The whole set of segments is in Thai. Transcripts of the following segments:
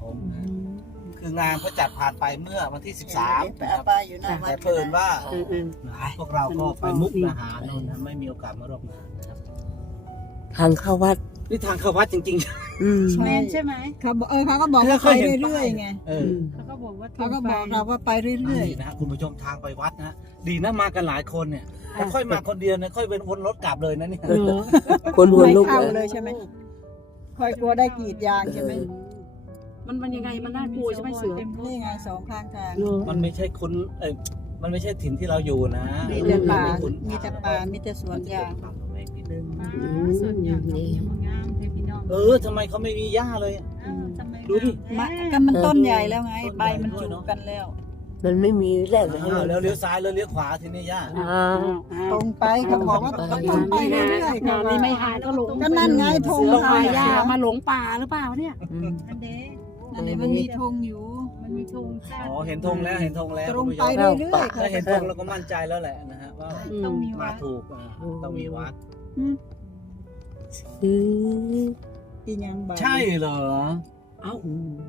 ผมคืองานเขาจัดผ่านไปเมื่อวันที่ 13ไปนะคเอารับปลาอยู่หน้าวัดแต่เพิ่นว่าเออเออพวกเราก็ไปมุกนาหารนู่นนะไม่มีโอกาสมาร่วมงานนะครับทางเข้าวัด นี่ทางเข้าวัดจริง อืม แมนใช่ไหมเขาบอกเออเขาก็บอกว่าไปเรื่อยๆไงๆ เออเขาก็บอกว่าเขาก็บอกเราว่าไปเรื่อยนี่นะฮะคุณผู้ชมทางไปวัดนะฮะดีนะมากันหลายคนเนี่ยถ้าค่อยมาคนเดียวเนี่ยค่อยเป็นวนรถกลับเลยนะเนี่ยเออคนหัวไม่ลุกเข้าเลเลยยใช่ไหมคอยกลัวได้กรีดยางใช่ไหม มันมันยังไงมันน่ากลัวใช่ไหมเสือนี่ไงสองข้างทางมันไม่ใช่คุณเอ้ยมันไม่ใช่ถิ่นที่เราอยู่นะมีแต่ป่าไคุ้นมีแต่ป่ามีแต่สวนยางส่วนใหญ่เขายังงามเทพี่น้องเออทำไมเขาไม่มีหญ้าเลยอะอ้าวทำไมดูดิมะก็มันต้นใหญ่แล้วไงใบมันจุกกันแล้วมันไม่มีแหล่งให้อ้าวแล้วเลี้ยวซ้ายแล้วเลี้ยวขวาทีนี้หญ้าอ่าตรงไปเขาบอกว่าต้องตรงไปเรื่อยๆเขานี่ไม่หาก็หลงก็นั่นไงธงเสือทาพางย่ามาหลงป่าหรือเปล่าเนี่ย อืมอันเด้อันนี้มันมีธงอยู่ มันมีธงชาติอ๋อเห็นธงแล้วเห็นธงแล้วตรงคุณผู้ชไปมเรื่อยๆถ้าเห็นธงเราก็มั่นใจแล้วแหละนะฮะว่าต้องมีมาวัดถูกอ่าต้องมีวัดอืมอีหยังใบใช่เหรอเอ้า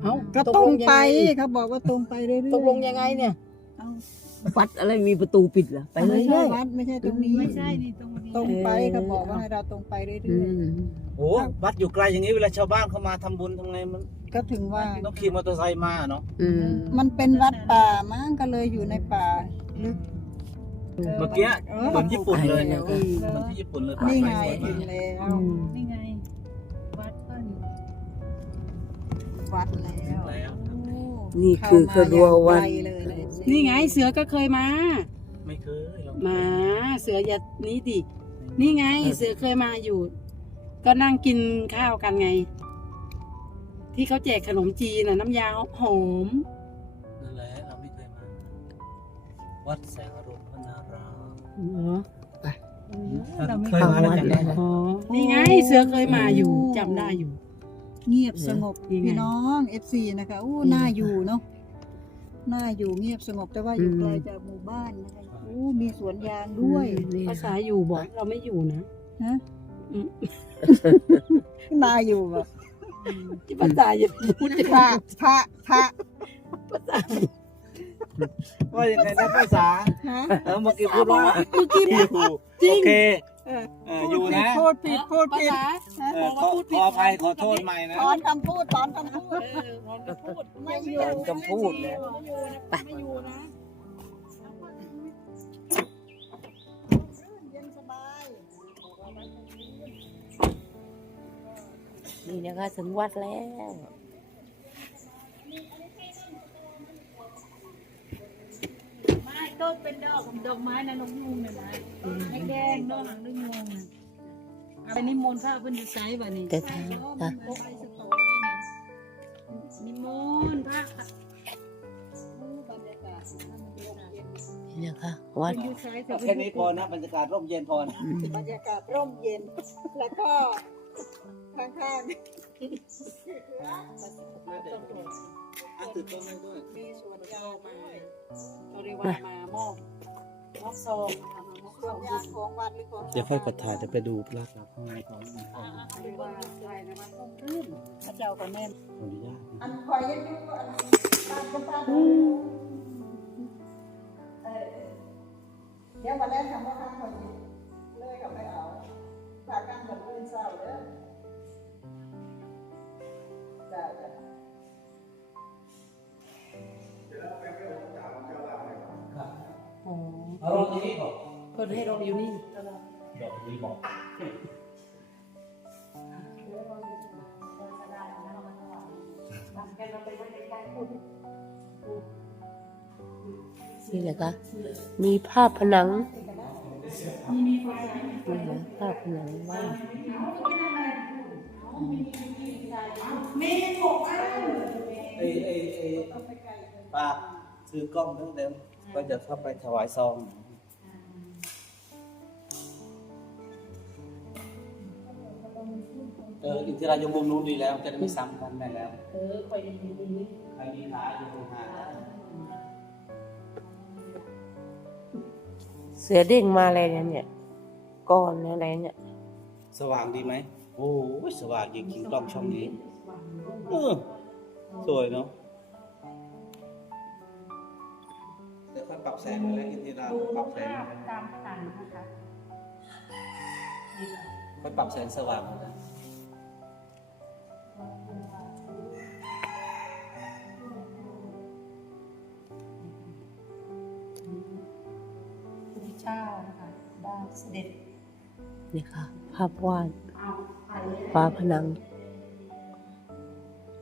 เอ้าก็ตรงไปเขาบอกว่าตรงไปเรื่อยๆตกลงยังไงเนี่ยเอ้าวัดอะไรมีประตูปิดเหรอไปเลไม่ยใช่วัดไม่ใช่ตรงนี้ไม่ใช่นี่ตรงนี้ตรงไปเขาบอกว่าให้เราตรงไปเรื่อือยมโอ้วัดอยู่ไกลอย่างนี้เวลาชาวบ้านเขามาทำบุญทำไงมันๆ ก็ถึงว่า ต้องขี่มอเตอร์ไซค์มาเนาะอืม มันเป็นวัดป่ามั้งก็เลยอยู่ในป่าลึกเมื่อกี้เออเหมือนญี่ปุ่นเลยไปเนี่ยแล้วเหมือนที่ญี่ปุ่นเลยนี่ไงสวยถึมากงแล้วอืมนี่ไง วัดเพิ่นวัดแล้วแล้ว นี่คือครัววัด เข้ามาอย่างไกลเลยเลยนี่ไงเสือก็เคยมา ไม่เคยหรอกมาเสืออย่านี้ดิ นี่ไงเสือเคยมาอยู่ ก็นั่งกินข้าวกันไง ที่เขาแจกขนมจีนน่ะน้ำยาหอม นั่นแหละเราไม่เคยมา วัดแสงอรุณวนาราม เหรอเคยมาแล้วจำได้ไหมอ๋อนี่ไงเสือเคยมาอยู่จำได้อยู่ เงียบสงบนี่ไง พี่น้องเอฟซีนะคะอู้น่าอยู่เนาะน่าอยู่เงียบสงบแต่ว่าอยู่อืมไกลจากหมู่บ้านนะคะอู้มีสวนยางด้วยนี่ภาษาอยู่บอกเราไม่อยู่นะ ฮะอืม น่าอยู่แบบ ที่ภาษาอย่าพูดพระพระพระว่ายังไงนะภาษาฮะเออเมื่อกี้พูดว่าเมื่อกี้อยู่จริงโอเคอยู่นะพูดผิดพูดภาผิดษาเออขออภัยขอโทษใหม่นะถอนคำพูดถอนคำพูดเออพร้อมจะพูดไม่อยู่คำพูดนะไม่อยู่นะ นี่นะคะถึงวัดแล้วไม่ก็เป็นดอกดอกไม้นะนกยูงเนี่ยนะแดงๆดอกหางนกยูงนะเอาไปนิมนต์พระเพิ่นจะใช้บ่นี่แต่ทางค่ะนิมนต์พระนี่นะคะวัดเพิ่นจะใช้แต่แค่นี้พอนะบรรยากาศร่มเย็นพอนะอืมบรรยากาศร่มเย็นแล้วก็ ข้างอะตื่นต้นให้ด้วยๆมีสวนยางด้วยบริวารมามอบมอบซองนะคะมามอบสวนยางของวัดหรือของเดี๋ยวค่อยกดถ่ายจะไปดูลาดเราข้างในก่อนนะบริวารใช่นะคะต้องรื่นพระเจ้าก็แม่นขออนุญาตนะอันคอยยังอยู่อันบ้านก็บ้านเออเดี๋ยววันแรกทำว่าข้างคอยหยิบเลยกับไม่เอาฝากกันกับอื่นเศร้าเด้อ จ้าจ้าอ๋อเอาลงตรงนี้ก่อนเพิ่นให้เราอยู่นี่เดี๋ยวนี้บอกนี่แหละคะมีภาพผนังนี่นะภาพผนังวา ดไอ้ไอ้ไอ้ปากถือกล้องตั้งแต่ก็จะเข้าไปถวายซองเอออินทิราอยมุมนู้นดีแล้วจะได้ไม่ซ้ำกันได้แล้ว เออไปอยู่ตรงนี้ใครมีขาอยู่ตรงหาเสือเด้งมาอะไรเนี่ย ก้อนอะไรเนี่ย สว่างดีไหม อ้ยสว่างจริงๆกล้องช่องนี้เออสวยเนาะเดี๋ยวค่อยปรับแสงไปแล้วอินทิราดูปรับแสงภาพตามผนังนะคะค่อยปรับแสงสว่างนะพระเจ้านะคะได้เสด็จนี่ค่ะภาพวาดเอาไป ฝาผนัง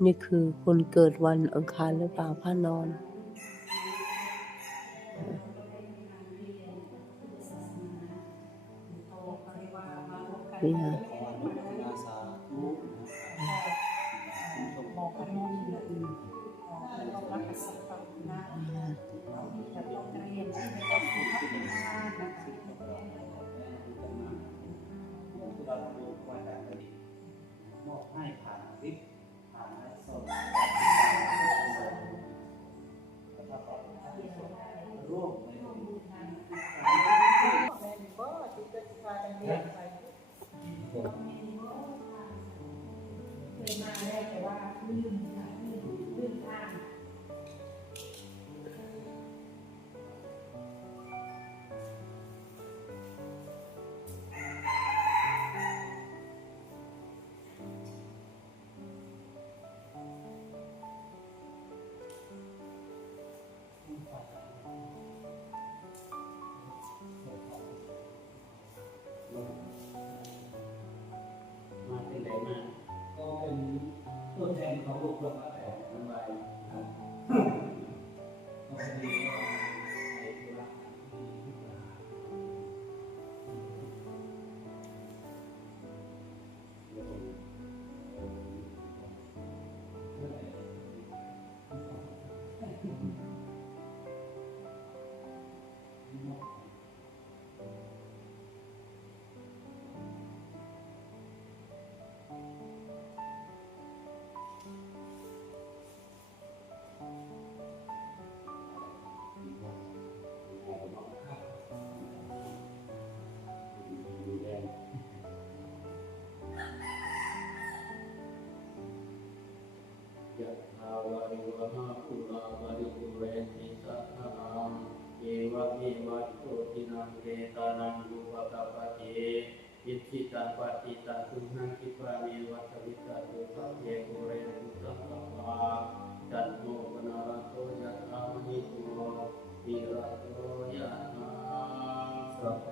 นี่คือคนเกิดวันอังคารหรือเปล่าผ้านอน นี่ฮะ ให้ผ่านวิทย์ผ่านไลฟ์สด นะถาวาริวหาปุราปริปุเรนติสัทธานังเอวะเมวะโตทินังเตตานังยุปะกปะเตอิทธิตังปฏิตังตุนังคิปะเมวะสวิตาตุสัพเพปุเรนตุสัพพะปาจันโมปนาระโตยะธามหิโตวิระโตยะธาสัพ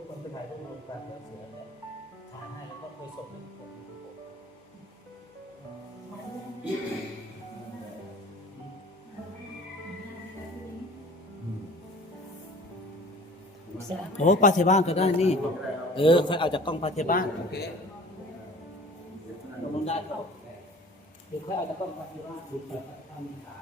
ทุกคนไปถ่ายรูปรวมกันแล้วเสือเนี่ยถ่ายให้แล้วก็เคยส่งให้ผมดูผมโอ้ปาเทบ้านก็ได้นี่ เออค่อยเอาจากกล้องปาเทบ้านโอเคลงได้ครับเดี๋ยวค่อยเอาจากกล้องปาเทบ้านดูไปทำขา